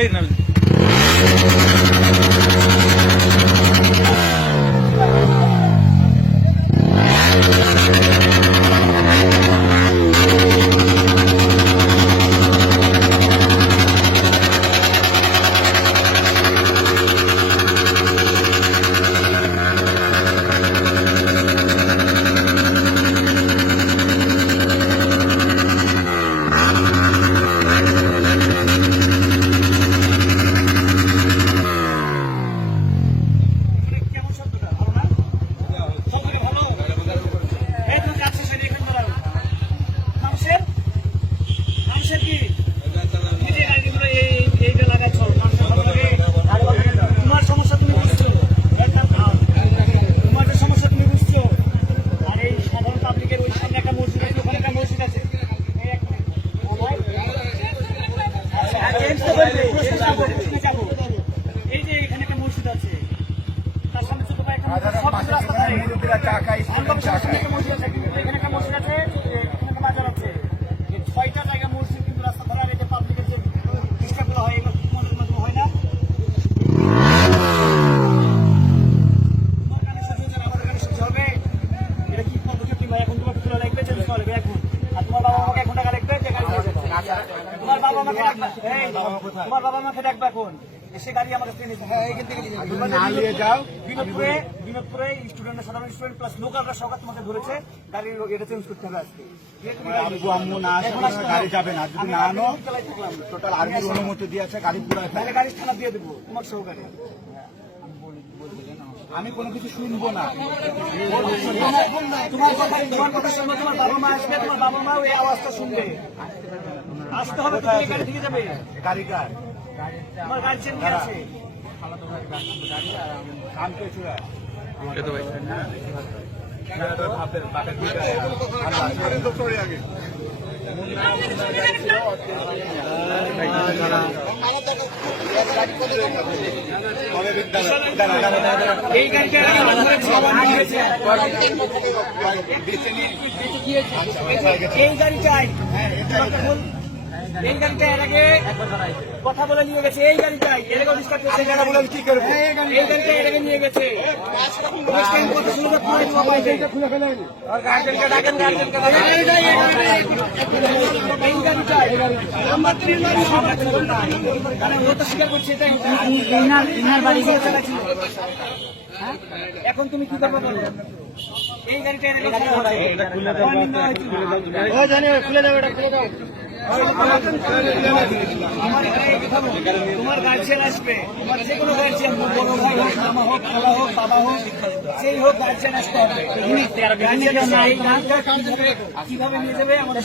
এই না এই যে এখানে একটা মসজিদ আছে, তার সামনে ছোট ভাই একটা মসজিদ আছে, এখানে একটা মসজিদ আছে, এখানে একটা বাজার আছে, 6টা জায়গা মসজিদ কিন্তু রাস্তা ধরা রেখে পাবলিকের যে ডিস্টার্বগুলো হয় এগুলো মানুষের মাধ্যমে হয় না। তোমার কানে সহ্য হচ্ছে, আমাদের কানে সহ্য হবে? এটা কি পদ্ধতি ভাই? এখন তোমাকে খোলা লাগবে, চেঞ্জ করা লাগবে এখন। আর তোমার বাবা আমাকে 1 টাকা রাখবে, যে গাড়ি তোমার বাবা আমাকে ডাকবে, তোমার বাবা আমাকে ডাকবে এখন এসে গাড়ি আমাকে ট্রেনে যাও। বিনোদপুরে স্টুডেন্ট, সাধারণ স্টুডেন্ট প্লাস লোকালরা সকাল তোমাকে ধরেছে, গাড়ির এটা চেঞ্জ করতে হবে আজকে। গাড়ি যাবে না যদি না আনো, টোটাল আর্মির অনুমতি দিয়েছে, গাড়ি পুরো গাড়ি থানা দিয়ে দেবো তোমার সহকারে। আমি কোনো কিছু শুনবো না। তোমার কথা শুনবো, তোমার বাবা মা আসবে, তোমার বাবা মা ওই আওয়াজটা শুনবে, আসতে হবে। তুমি গাড়ি থেকে যাবে, গাড়ি কার? তোমার গার্জিয়ান কে আছে? কাম কে চুরা এই গাড়িটা এই গাড়িটাই এই গাড়িটা এর আগে কথা বলে নিয়ে গেছে, এই গাড়িটাই এর আগে ডিস্টার্ব করছে, এই গাড়িটা কি করবে? এই গাড়িটা এর আগে নিয়ে গেছে, কথা শুনে খুলে ফেলেন, আর গার্জেনকে ডাকেন, গার্জেনকে ডাকেন। এই গাড়িটাই নাম্বার 3 গাড়ি ও তো স্বীকার করছে, এটাই ইনার বাড়ি গিয়েছে। এখন তুমি কি করবে? এই গাড়িটা এর আগে খুলে দাও, খুলে দাও, এটা খুলে দাও। তোমার গার্জিয়ান আসবে, তোমার যে কোনো গার্জিয়ান, বড় ভাই হোক, মামা হোক, খালা হোক, বাবা হোক, সেই হোক, গার্জিয়ান আসতে হবে। কিভাবে নিয়ে যাবে আমাদের